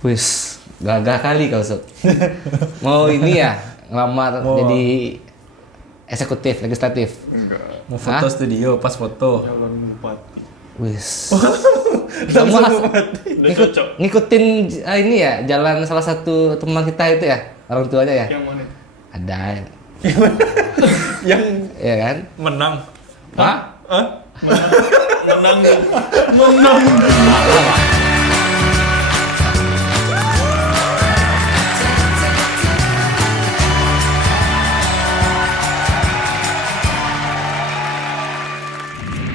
Wis, gagah kali kau Sob. Mau ini ya, ngelamar jadi eksekutif, legislatif. Enggak. Mau foto studio, pas foto. Calon bupati. Wis. Kamu ngikutin ini ya, jalan salah satu teman kita itu ya, orang tuanya ya? Yang mana? Ada. Yang Ya kan? menang. Hah? Menang.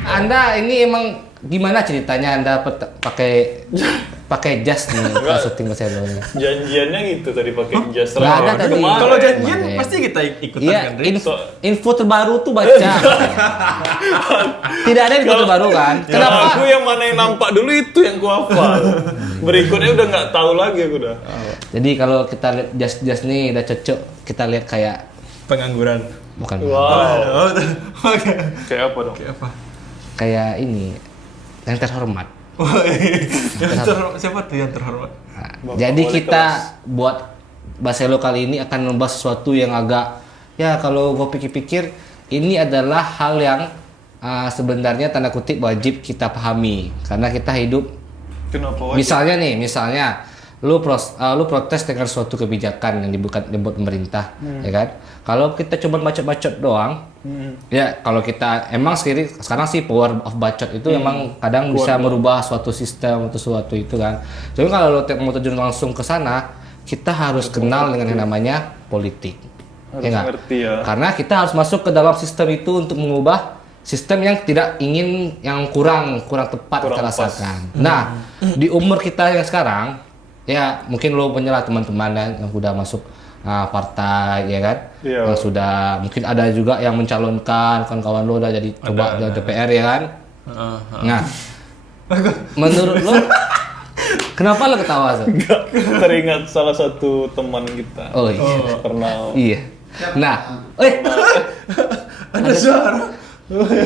Anda ini emang gimana ceritanya Anda pakai jas nih pas syuting Barcelona ini? Janjiannya gitu tadi pakai jas. Nggak ada tadi. Kalau janjian Kemarin. pasti kita ikutan Iya, kan, Rik? info terbaru tuh baca. Tidak ada info terbaru kan? Kenapa? Aku yang mana yang nampak dulu itu yang ku hafal. Berikutnya udah nggak tahu lagi aku udah. Jadi kalau kita lihat jas nih udah cocok, kita lihat kayak Pengangguran. bukan Wow. Oke. Kayak apa dong? Kayak apa? kayak ini yang terhormat. Siapa tuh yang terhormat? Nah, Bapak jadi wali kita kelas. buat Baselo kali ini akan membahas sesuatu yang agak ya kalau gue pikir-pikir ini adalah hal yang sebenarnya tanda kutip wajib kita pahami karena kita hidup. Kenapa wajib? Misalnya lu protes dengan suatu kebijakan yang dibuat pemerintah, ya kan? Kalau kita coba bacot-bacot doang, ya kalau kita emang sekarang sih power of bacot itu emang kadang bisa merubah suatu sistem atau suatu itu kan. Jadi kalau lu mau terjun langsung ke sana, kita harus kenal dengan yang namanya politik. Harus Ya nggak? ngerti ya. Karena kita harus masuk ke dalam sistem itu untuk mengubah sistem yang tidak ingin yang kurang tepat Kurang kita pas. rasakan. Nah, di umur kita yang sekarang, ya mungkin lo punya lah teman-teman yang udah masuk partai, ya kan? Iya. Yang sudah mungkin ada juga yang mencalonkan kawan-kawan lo udah jadi coba di DPR, ya kan? Nah, menurut lo, kenapa lo ketawa Sob? Enggak, teringat salah satu teman kita. Oh iya. Pernah. Iya. Nah, Ada suara.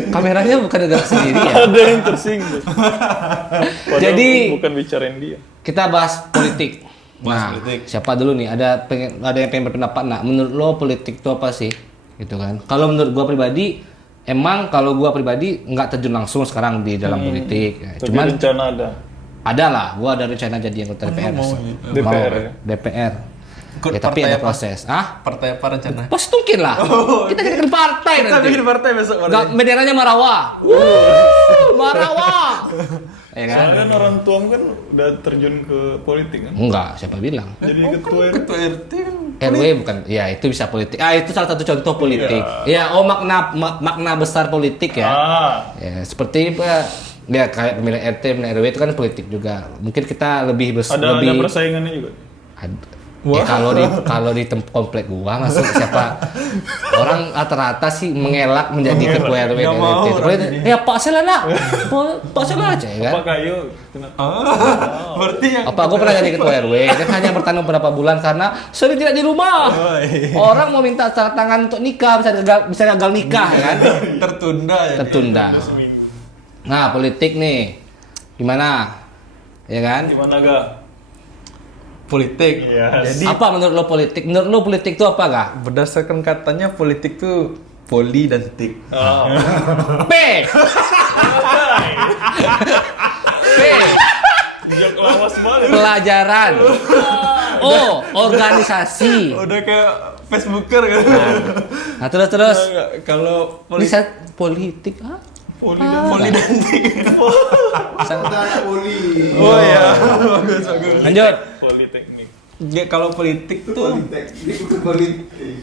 kameranya bukan gerak sendiri ya? Ada yang tersinggung. Padahal Jadi- bukan bicarain dia. Kita bahas politik. Bahas Nah, politik. siapa dulu nih? Ada yang pengen berpendapat nak? Menurut lo politik itu apa sih? Gitu kan. Kalau menurut gua pribadi, emang kalau gua pribadi nggak terjun langsung sekarang di dalam politik. Ya, Tapi cuman rencana ada. ada lah, gua ada rencana jadi anggota DPR. mau DPR ya? DPR. Ikut Ya, tapi partai ada apa? proses. Partai apa rencana? Pasti mungkin lah. Kita jadikan partai Kita nanti. bikin partai besok. Nggak, benderanya Marawa. Marawa. Ya kan? Soalnya kan orang tuamu kan udah terjun ke politik kan. Enggak, siapa bilang? Jadi ketua RW. Ketua RT kan. RW bukan, ya itu bisa politik. Itu salah satu contoh politik. Ya, makna besar politik ya. Ya, seperti ya kayak pemilihan RT, pemilihan RW itu kan politik juga. Mungkin kita lebih Ada persaingannya juga. Ya, kalau di komplek gua masuk siapa orang rata-rata sih mengelak menjadi ketua RW Nggak dan mau RT. orang ini. Ya Pak Selana, Pak Selana aja ya kan. Apa kayu? Berarti yang Apa gue pernah jadi ketua RW dan hanya bertahan beberapa bulan karena sering tidak di rumah. Orang mau minta tanda tangan untuk nikah bisa gagal nikah ya kan. tertunda ya. Tertunda. Nah, politik nih. Gimana? Ya kan? Gimana ga? Politik. Yes. Jadi Apa menurut lo politik? Menurut lo politik itu apa gak? berdasarkan katanya politik tuh poli dan tik. P. P. Jok lawas banget. Pelajaran. O. Organisasi. Udah kayak Facebooker kan. Nah, terus. Kalau Bisa politik. Ah? poli dan tik. Poli. Oh ya, bagus bagus. Lanjut. Politeknik. Ya, kalau politik tuh Politeknik itu politik.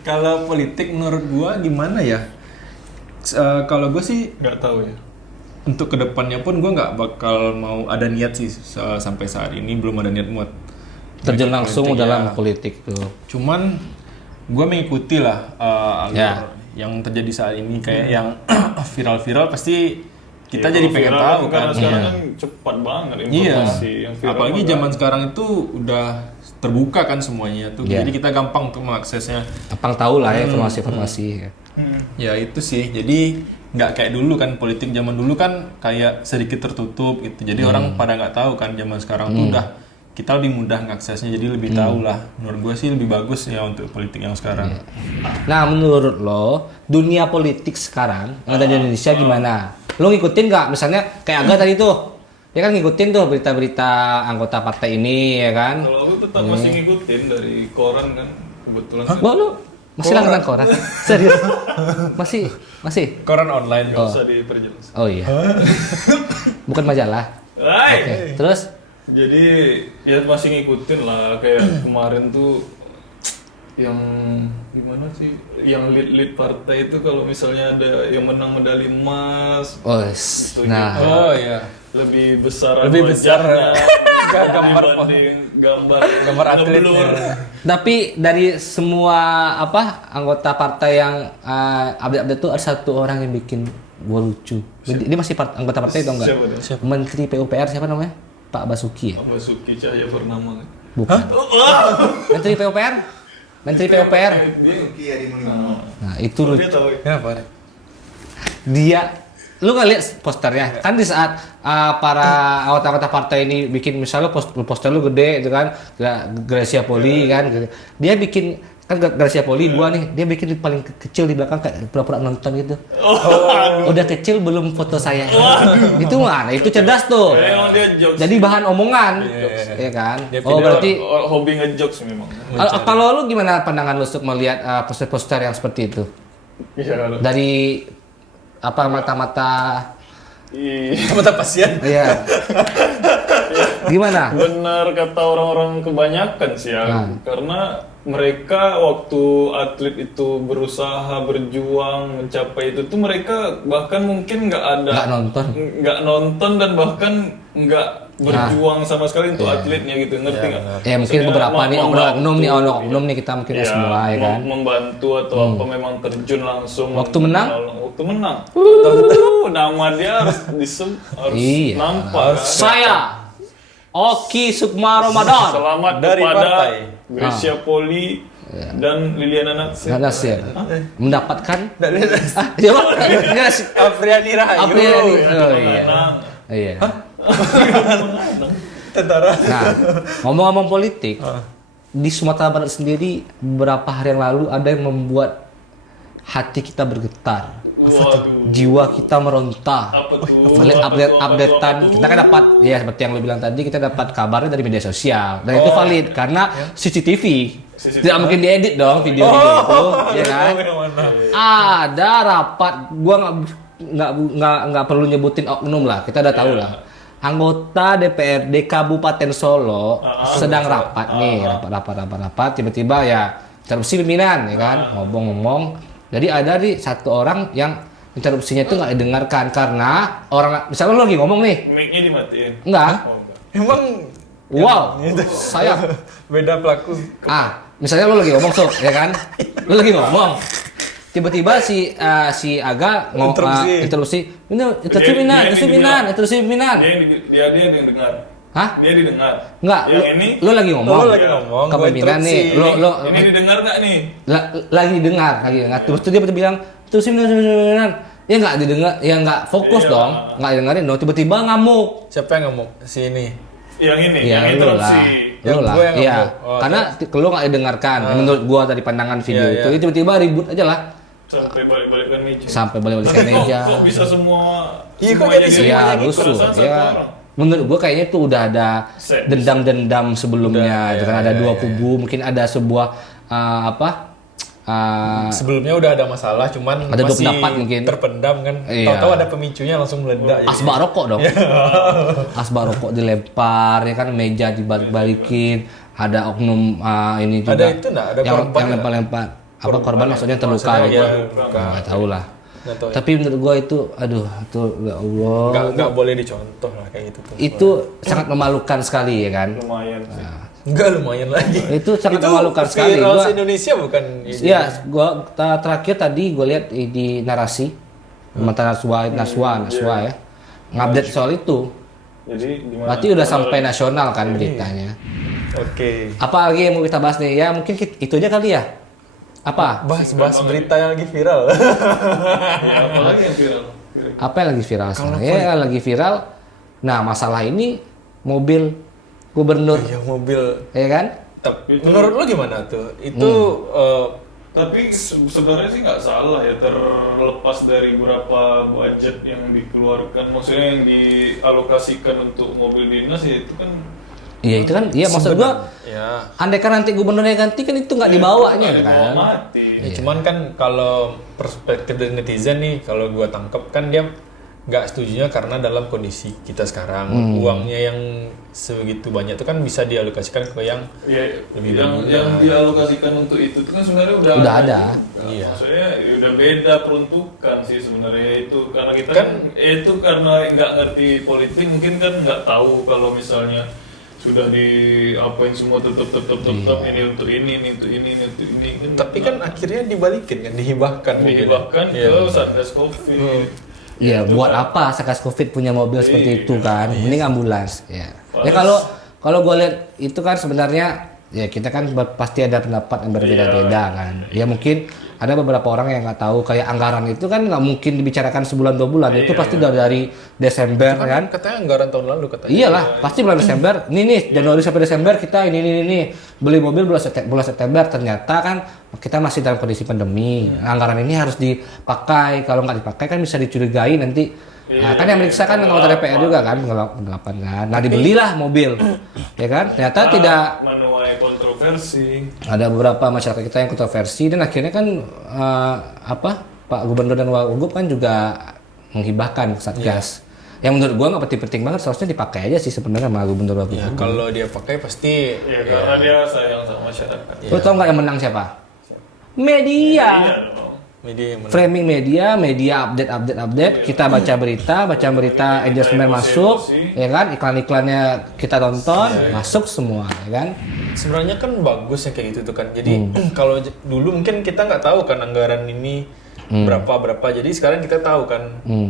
kalau politik menurut gua gimana ya? Kalau gua sih Nggak tahu ya. untuk kedepannya pun gua nggak bakal mau ada niat sih sampai saat ini belum ada niat buat Terjun langsung politik, dalam ya. politik tuh. Cuman gua mengikuti lah alur Ya. yang terjadi saat ini kayak yang viral-viral pasti kita Ya, jadi kalau pengen viral tahu kan, karena kan. sekarang Iya. kan cepat banget Iya. informasi yang viral. Apalagi kan. zaman sekarang itu udah terbuka kan semuanya tuh. Iya. Jadi kita gampang untuk mengaksesnya. Apang tahu lah ya informasi-informasi. Hmm. Ya itu sih. Jadi nggak kayak dulu kan, politik zaman dulu kan kayak sedikit tertutup gitu. Jadi orang pada nggak tahu kan. Zaman sekarang tuh udah kita lebih mudah ngaksesnya, jadi lebih tahu lah. Menurut gue sih lebih bagus ya untuk politik yang sekarang. Nah, menurut lo, dunia politik sekarang yang ada di Indonesia gimana? Lo ngikutin nggak? Misalnya kayak Aga tadi tuh, dia kan ngikutin tuh berita-berita anggota partai ini, ya kan? Kalau aku tetap masih ngikutin dari koran kan, kebetulan. Oh, lo masih langganan koran? Serius? Masih? Koran online. Nggak usah diperjelas. Oh iya. Bukan majalah. Hai! Oke, terus? Jadi ya masih ngikutin lah, kayak kemarin tuh yang gimana sih, yang lead partai itu kalau misalnya ada yang menang medali emas, Oh, itu nah. juga Oh iya. lebih besar Lebih besar gambar dibanding gambar atletnya. ngeblur. Tapi dari semua anggota partai yang update-update tuh ada satu orang yang bikin gua lucu. Dia masih anggota partai atau enggak? Siapa dia? Menteri PUPR siapa namanya? Pak Basuki ya? Basuki Cahayapurnama. Bukan. Menteri PUPR? Menteri PUPR. Basuki Hadi Mulyono. Nah, itu Dia lucu. tahu. Kenapa? Dia lu nggak lihat posternya kan di saat para anggota-anggota partai ini bikin misalnya poster lu gede itu kan Gracia Poli kan gitu. Dia bikin kan Gracia Poli 2 nih, dia bikin paling kecil di belakang kayak pura-pura nonton gitu. Udah kecil belum foto saya. Itu mana? Itu cerdas tuh. Emang dia jokes. Jadi bahan omongan, ya kan? Dia Oh video- berarti Hobi ngejokes memang. kalau lu gimana pandangan lu untuk melihat poster-poster yang seperti itu? Iya kalau. Dari mata-mata Mata pasien. iya. Gimana? Benar kata orang-orang kebanyakan sih ya, karena mereka waktu atlet itu berusaha berjuang mencapai itu tuh mereka bahkan mungkin Nggak nonton dan bahkan nggak berjuang sama sekali untuk atletnya gitu, ngerti nggak? Ya mungkin Maksudnya beberapa nih oknum nih kita mungkin ya, semua ya kan. membantu atau apa memang terjun langsung. Waktu menang? Waktu menang. Nama dia harus harus Iya. nampak. Kan? Saya Oki Sukma Ramadan. Selamat Dari kepada partai. Gracia Poli dan Liliana Natsir. Nggak nasir. Mendapatkan Dari coba nggak sih? Apriani Rahayu. Apriani. Oh iya. Menang. Iya. Tentara. Nah, ngomong-ngomong politik, di Sumatera Barat sendiri beberapa hari yang lalu ada yang membuat hati kita bergetar. Waduh. Jiwa kita meronta. Apa tuh? Melihat updatean kita kan dapat ya seperti yang lu bilang tadi, kita dapat kabarnya dari media sosial dan itu valid karena CCTV. Tidak mungkin diedit dong video-video itu, ya kan? Ada rapat, gua nggak perlu nyebutin oknum lah, kita udah tahu lah. Anggota DPRD Kabupaten Solo sedang rapat nih, rapat, tiba-tiba ya interupsi pimpinan, ya kan? Ngomong-ngomong. Jadi ada nih satu orang yang interupsinya itu nggak didengarkan karena orang, misalnya lo lagi ngomong nih, Mic-nya dimatiin. enggak, Oh, enggak. Emang wow, saya, beda pelaku. misalnya lo lagi ngomong sob, ya kan, lo lagi ngomong, tiba-tiba si Aga interupsi, interupsi pimpinan. Dia yang dengar. Hah? Dia didengar. Enggak, Yang ini lo lagi ngomong, Lo lagi ngomong, ke gua pimpinan nih, interupsi. lo ini didengar nggak nih? lagi dengar, terus dia bilang terus pimpinan, ya nggak didengar, ya nggak fokus Iya. dong, nggak dengerin dong, tiba-tiba ngamuk. Siapa yang ngomong? Si ini. Yang ini, Iya, yang lu interupsi. lah, Yang lu lah, gua yang iya, ngomong. Oh, karena lu nggak didengarkan, menurut gua dari pandangan video Iya, itu, iya. tiba-tiba ribut aja lah, Sampai balik-balikan meja. sampai balik-balik ke Kok meja. bisa semua? Iya, kok semuanya jadi gitu? Iya, semuanya rusuh, Perasaan satu ya. orang. Menurut gua kayaknya tuh udah ada Set. dendam-dendam sebelumnya, Udah, itu kan iya, ada iya, dua iya. kubu, mungkin ada sebuah Sebelumnya udah ada masalah, cuman Ada dua masih pendapat mungkin. terpendam kan. Iya. Tahu-tahu ada pemicunya langsung meledak. jadi- asbak rokok dong. Asbak rokok dilempar, ya kan, meja dibalik-balikin, ada oknum ini juga. Ada itu nggak? Ada yang korban nggak? lempar-lempar. Apa korban maksudnya terluka Maksudnya, gitu? iya, Nggak tahu lah. Nggak tahu ya. Tapi menurut gua itu, aduh, itu ya Allah. Nggak boleh dicontoh lah kayak gitu tuh. Itu sangat memalukan sekali ya kan. Lumayan sih. Enggak, lumayan lagi. Itu sangat Itu memalukan sekali. viral Gua, se-Indonesia bukan ini. ya, terakhir tadi gue lihat di narasi mata Naswa ya, ngupdate soal itu. Jadi gimana? Berarti udah sampai nasional kan beritanya. Oke. Apa lagi yang mau kita bahas nih? Ya mungkin itu aja kali ya. Apa? Bahas berita yang lagi viral. Ya, apalagi yang viral. Apa yang lagi viral sekarang? Ya, yang lagi viral. Nah, masalah ini mobil gubernur, Iya, mobil. ya kan? Menurut lo gimana tuh? Itu Tapi sebenarnya sih nggak salah ya, terlepas dari berapa budget yang dikeluarkan, maksudnya yang dialokasikan untuk mobil dinas ya itu kan. Iya itu kan, iya maksud gua, ya. andai kan nanti gubernurnya ganti kan itu nggak dibawanya Nggak dibawa kan? mati. Ya, cuman kan kalau perspektif dari netizen nih, kalau gua tangkep kan dia nggak setujunya karena dalam kondisi kita sekarang uangnya yang segitu banyak itu kan bisa dialokasikan ke yang Ya, lebih yang dialokasikan untuk itu tuh kan sebenarnya udah ada. juga. Iya. Maksudnya ya udah beda peruntukan sih sebenarnya itu, karena kita Kan itu karena nggak ngerti politik mungkin kan nggak tahu kalau misalnya sudah diapain semua tutup ini untuk ini untuk ini untuk ini kan. tapi kan akhirnya dibalikin kan, dihibahkan mobilnya. dihibahkan Iya. ke Satgas Covid. Iya, Itu buat kan. apa Satgas Covid punya mobil seperti itu kan? Mending ambulans. Ya. Ya Pas. kalau gue lihat itu kan sebenarnya ya kita kan pasti ada pendapat yang berbeda-beda kan. Ya mungkin ada beberapa orang yang nggak tahu kayak anggaran itu kan nggak mungkin dibicarakan sebulan 2 bulan. Itu pasti udah dari Desember Itu kan. katanya anggaran tahun lalu katanya. Iyalah, pasti bulan Desember. Ini Januari sampai Desember kita ini beli mobil bulan September. Ternyata kan kita masih dalam kondisi pandemi. Anggaran ini harus dipakai. Kalau nggak dipakai kan bisa dicurigai nanti. Nah, kan yang meriksa kan anggota DPR juga kan, penggelapan kan. Nah, dibelilah mobil. Ya kan? Ternyata tidak menuai kontroversi. ada beberapa masyarakat kita yang kontroversi dan akhirnya kan Pak Gubernur dan Wagub kan juga menghibahkan Satgas. Yang menurut gua nggak penting-penting banget, seharusnya dipakai aja sih sebenarnya sama Gubernur Wagub. Ya, kalau dia pakai pasti Ya, karena dia sayang sama masyarakat. Lu tau nggak yang menang siapa? Media. Iya dong. media yang menang. Framing media update. Kita baca berita, adjustment masuk, ya kan? Iklan-iklannya kita tonton, masuk semua, ya kan? Sebenarnya kan bagus yang kayak gitu tuh kan. Jadi kalau dulu mungkin kita nggak tahu kan anggaran ini berapa. Jadi sekarang kita tahu kan.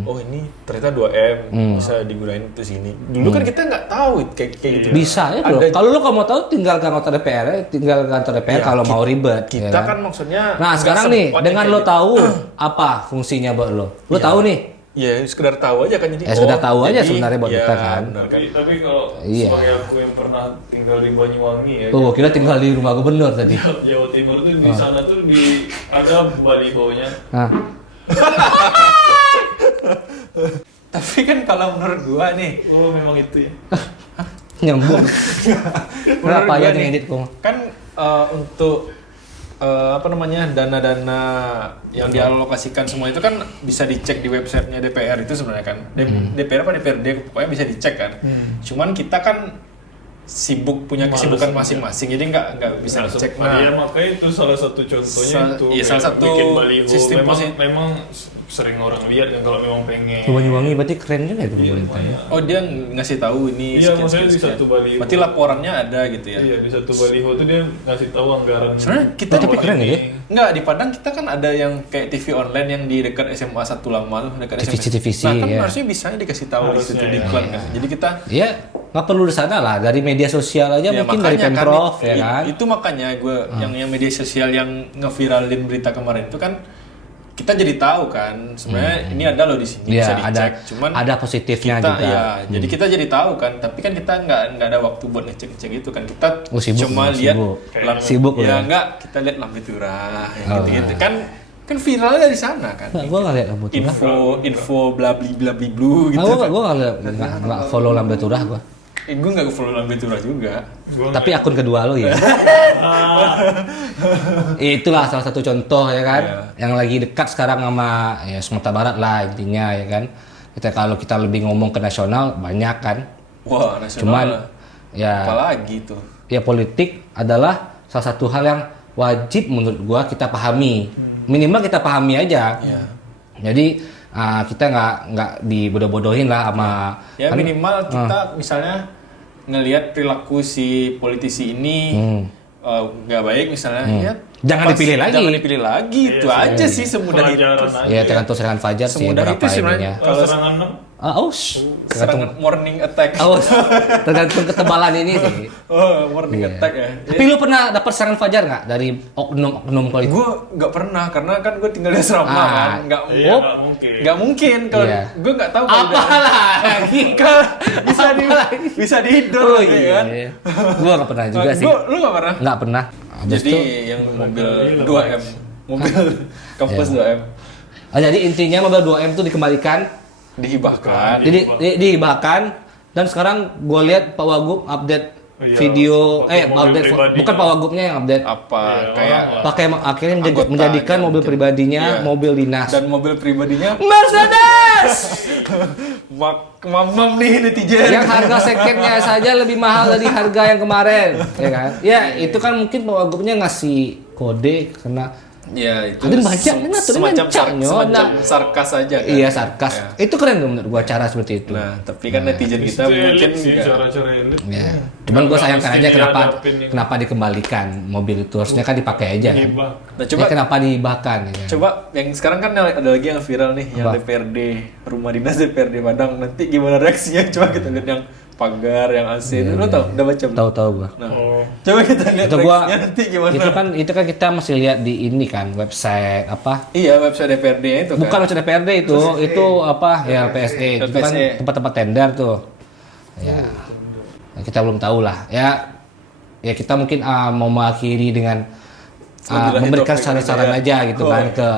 Oh ini ternyata 2M bisa digunain untuk sini. Dulu kan kita nggak tahu kayak gitu. Bisa ya bro. Kalau lu mau tahu tinggal ke anggota DPR, tinggal ke kantor DPR kalau mau ribet. Kita ya kan maksudnya. Nah nggak sekarang nih, sempat dengan kayak lo gitu. tahu apa fungsinya buat lo tahu nih. Ya sekedar tahu aja kan jadi. Sekedar tahu aja jadi, sebenarnya buat ya, kita kan. benar kan. Tapi kalau Iya. sebagai aku yang pernah tinggal di Banyuwangi ya, Tuh, kira tinggal di rumah gubernur tadi. Jawa Timur tuh di sana tuh ada balihonya. Nah, Tapi kan kalau menurut gua nih, Oh memang itu ya. nyambung. menurut Kenapa gua ya nih, ngedit kok? kan untuk dana-dana yang dialokasikan semua itu kan bisa dicek di websitenya DPR itu sebenarnya kan. DPR apa DPRD pokoknya bisa dicek kan. Cuman kita kan punya kesibukan masing-masing jadi nggak bisa dicek. Iya makanya itu salah satu contohnya itu iya, salah kayak satu bikin baliho. sistem Memang sering orang lihat kan kalau memang pengen. Banyuwangi berarti keren juga itu Iya, pemerintahnya. lumayan. Oh dia ngasih tahu ini Iya, maksudnya di satu baliho. Berarti laporannya ada gitu ya. Iya di satu baliho tuh dia ngasih tahu anggaran. Sebenarnya kita tapi keren ini. ya. Enggak, di Padang kita kan ada yang kayak TV online yang di dekat SMA 1 Lama tuh, dekat SMA. TVC, Nah, kan ya. harusnya bisa dikasih tahu di situ Harusnya, di ya. iklan kan. Jadi kita Ya, nggak perlu di sana lah, dari media sosial aja ya, mungkin dari makanya Pemprov ya kan. Itu makanya gue yang media sosial yang ngeviralin berita kemarin itu kan kita jadi tahu kan sebenarnya ini ada loh di sini Ya, bisa dicek. Cuman ada positifnya kita juga. ya, jadi kita jadi tahu kan, tapi kan kita nggak ada waktu buat ngecek itu kan. Kita Oh, sibuk, cuma sibuk. lihat Sibuk ya ya. enggak, kita lihat lambe turah yang Oh. gitu-gitu kan viralnya dari sana kan. Nah, gua nggak lihat rambut turah. Info bla bla blue gitu. Nah, gua nggak follow lambe turah gua. Gue nggak follow lambe turah juga. Tapi akun kedua lo ya. Itulah salah satu contoh ya kan, yang lagi dekat sekarang sama ya Sumatera Barat lah intinya ya kan. Kalau kita lebih ngomong ke nasional banyak kan. Wah, nasional. Cuman ya apalagi tuh. ya politik adalah salah satu hal yang wajib menurut gua kita pahami. Minimal kita pahami aja. Iya. Jadi kita nggak dibodoh-bodohin lah sama Ya kan, minimal kita misalnya ngelihat perilaku si politisi ini nggak baik misalnya ya Jangan dipilih lagi. Jangan dipilih lagi. Itu aja sih semudah itu. Pelajaran aja. ya tergantung serangan Fajar sih Semudah berapa itu sih ininya. sebenarnya. Kalau Serangan Serangan morning attack. Tergantung ketebalan ini sih. Oh, morning Iya. attack ya. Tapi lu pernah dapat serangan fajar nggak dari oknum-oknum kalau itu? Gue nggak pernah karena kan gue tinggal di asrama kan, nggak Iya, nggak mungkin. nggak mungkin kalau Iya. gue nggak tahu kalau udah- Apalagi bisa dihidor ya kan. Gua nggak pernah juga sih. Lu nggak pernah? Nggak pernah. Habis Jadi itu, yang mobil 2M, mobil kampus 2M jadi intinya mobil 2M itu dikembalikan, dihibahkan. dihibahkan, dan sekarang gue lihat Pak Wagub update Oh iya, video, mobil update pribadinya. bukan Pak Wagubnya yang update. Apa Iya, kayak orang lah. Pakai akhirnya Anggotanya menjadikan mobil mungkin. pribadinya Iya. mobil dinas. dan mobil pribadinya Mercedes mamam nih netizen. yang harga secondnya saja lebih mahal dari harga yang kemarin, ya kan? Ya itu kan mungkin Pak Wagubnya ngasih kode karena Ya itu Ada banyak kan, tuh, semacam mencaknya, semacam nah. sarkas aja kan. iya sarkas. Ya. Itu keren tuh menurut gua cara seperti itu. Nah, tapi kan netizen kita Itu mungkin elit sih, nggak. cara-cara elit. Ya. Cuman gue Nggak sayangkan mesti aja dihadapin yang kenapa dikembalikan mobil itu, harusnya kan dipakai aja. Kan? hibah. Nah, Coba kenapa dihibahkan? Ya. Coba yang sekarang kan ada lagi yang viral nih, yang Apa? DPRD, rumah dinas DPRD Padang. Nanti gimana reaksinya? Coba kita lihat yang pagar, yang AC. Itu lo tau? Udah baca belum? Tahu-tahu gua. Nah, Oh. coba kita lihat Itu gua reaksinya nanti gimana. itu kan kita masih lihat di ini kan website apa? Iya, website DPRD-nya itu kan. Bukan website DPRD itu apa ya PSE. Itu kan PSE. tempat-tempat tender tuh. Ya. Kita belum tahu lah. Ya kita mungkin mau mengakhiri dengan Wabillahi memberikan taufiq saran-saran hidayah. aja gitu kan ke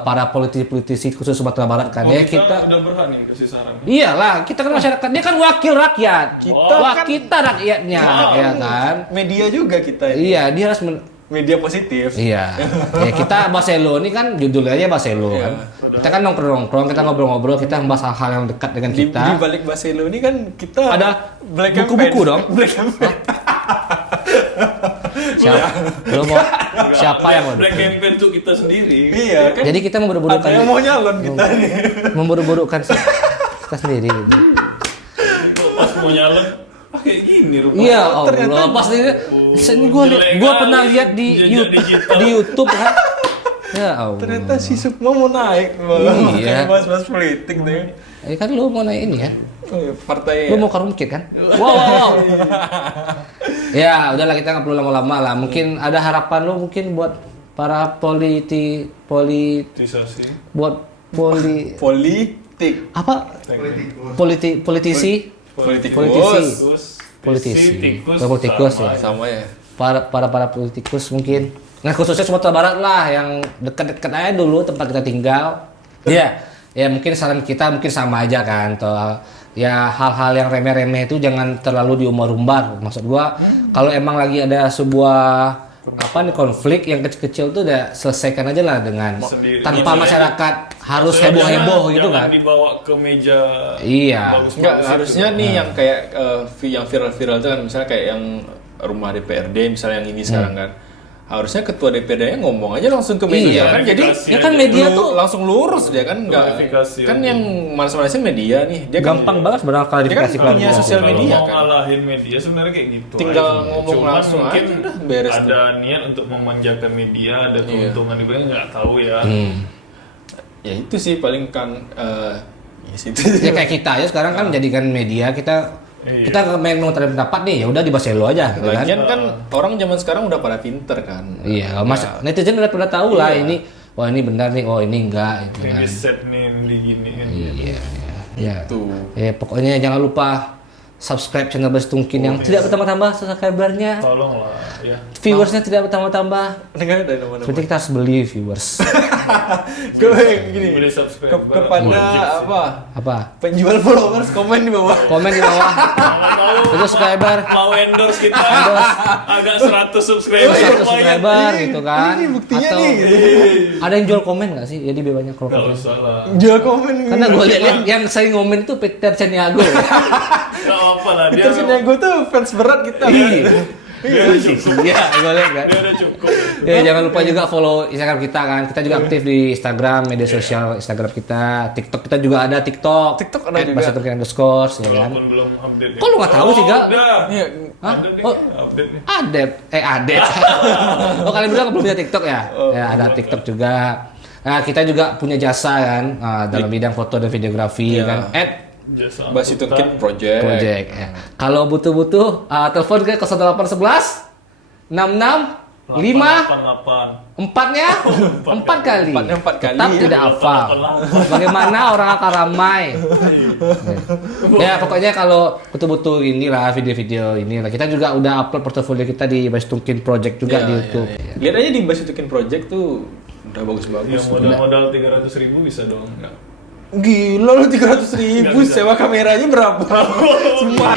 para politisi khusus Sumatera Barat kan. Oh, Ya kita udah berhak nih kasih saran. Iyalah, kita kan masyarakat, dia kan wakil rakyat. Kita Kita rakyatnya, ya kan? Media juga kita ini. Iya, dia harus Media positif. iya. Ya kita Baselo ini kan judulnya aja Baselo kan. Kita kan nongkrong-nongkrong, kita ngobrol-ngobrol, kita membahas hal-hal yang dekat dengan Di kita. balik Baselo ini kan kita Ada Black buku-buku campaign. dong. Black campaign. Siapa yang mau? Black campaign tuh kita sendiri. Iya kan. Jadi kita Ada memburu-burukan yang mau nyalon kita nih. memburu-burukan kita sendiri gitu. Pas mau nyalon pakai gini rupanya. Iya, Allah. Pas ini gua pernah lihat di jejak digital. YouTube kan. Ya Allah. Ternyata si Sukma mau naik Iya. bahas-bahas politik deh. Kan lu mau naik ini kan? Oh, iya, partai Lu mau karungkit kan? Wow. Ya, udahlah kita nggak perlu lama-lama lah. Mungkin ada harapan lu mungkin buat para Politisasi. politik. apa? Politisi. Politikus. Politisi. Tikus. Politikus ya. Sama ya. Para politikus mungkin. Nah, khususnya Sumatera Barat lah yang dekat-dekat aja dulu tempat kita tinggal. Iya. Ya mungkin saran kita mungkin sama aja kan. Atau ya hal-hal yang remeh-remeh itu jangan terlalu diumbar-umbar. Maksud gua kalau emang lagi ada sebuah konflik yang kecil-kecil tuh udah selesaikan aja lah dengan Sendiri. tanpa Gitu ya. masyarakat harus Maksudnya heboh-heboh jangan- gitu kan. jangan dibawa ke meja. Iya. bagus-bagus Enggak, gitu. harusnya nih yang kayak yang viral-viral itu kan misalnya kayak yang rumah DPRD misalnya yang ini sekarang kan. Harusnya ketua DPRD-nya ngomong aja langsung ke media Iya. kan. Jadi Klarifikasi ya kan aja. media tuh langsung lurus dia kan enggak. Klarifikasi Kan aja. yang manas-manasin media nih. Dia gampang banget sebenarnya klarifikasi. Dia kan punya sosial Kalau media mau kan. ngalahin media sebenarnya kayak gitu. Tinggal aja. ngomong Cuman langsung mungkin aja udah beres tuh. ada niat untuk memanjakan media, ada keuntungan di belakang nggak tahu ya. Ya itu sih paling kan ya situ. Ya kayak kita aja sekarang kan menjadikan media kita Iya. kita main mengutarakan pendapat nih ya udah di Baselo aja gitu kan. Lagian kan orang zaman sekarang udah pada pinter kan. Iya, mas netizen udah pada tahu lah ini wah ini benar nih, oh ini enggak gitu Ini kan. di set nih, ini di gini kan. Iya. Ya. Tuh. Ya pokoknya jangan lupa subscribe channel Bestungkin yang tidak bertambah-tambah subscribernya. Tolonglah ya. Viewersnya tidak bertambah-tambah. Dengar dari mana-mana. Seperti kita harus beli viewers. Gue gini. Boleh subscribe. Kepada apa? Apa? Penjual followers komen di bawah. Komen di bawah. Itu subscriber. Mau endorse kita agak 100 subscriber. 100 subscriber gitu kan. Ini buktinya Atau nih. ada yang jual komen nggak sih? Jadi lebih banyak kalau Gak komen. usah lah. Jual komen. Karena gue lihat yang sering komen itu Peter Ceniago. Gak apa lah dia. Peter Sinago tuh fans berat kita. Dia udah cukup. Iya, gue lihat kan. Dia udah cukup. Ya, jangan lupa juga follow Instagram kita kan. Kita juga aktif di Instagram, media sosial Instagram kita. TikTok kita juga ada TikTok. TikTok ada juga. @bahasa_turki_ya kan. Walaupun belum update. Kok lu nggak tahu sih, Gal? Udah. Iya. Hah? Ada nih, Oh. update nih. Adet. Oh, kalian berdua belum punya TikTok ya? Ya, ada TikTok juga. Nah, kita juga punya jasa kan dalam bidang foto dan videografi Iya. kan. Jasa Basi angkutan. Tungkin project. Project ya. Kalau butuh-butuh telepon ke 0811 66 5 88. empatnya 4 kali. Empatnya 4 kali, Tetap ya. tidak hafal. Bagaimana orang akan ramai? Ya pokoknya kalau betul-betul inilah video-video inilah. Kita juga udah upload portofolio kita di Basi Tungkin Project juga Ya, di ya, YouTube. ya. Lihat aja di Basi Tungkin project tuh udah Ya bagus-bagus. modal 300.000 bisa dong. Enggak. Gila lu 300.000 Nggak bisa. sewa kameranya berapa? Cuma